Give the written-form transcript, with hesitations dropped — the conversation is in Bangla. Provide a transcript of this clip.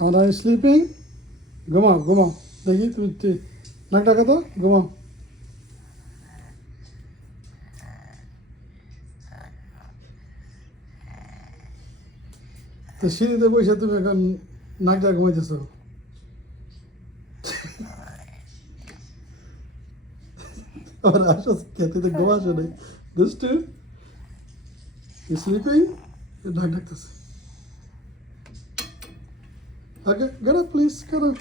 Awan, are you sleeping? ঘুমাও ঘুমাও দেখি তুমি নাক ডাকা তো ঘুমাও তো সিঁড়িতে বসে তুমি এখন নাক ডাকা ঘুমাইতেছো আবার আসো খেতে তো ঘুমা আসো নাই দুষ্টু You sleeping? নাক ডাকতেছে Okay, get up please, get up.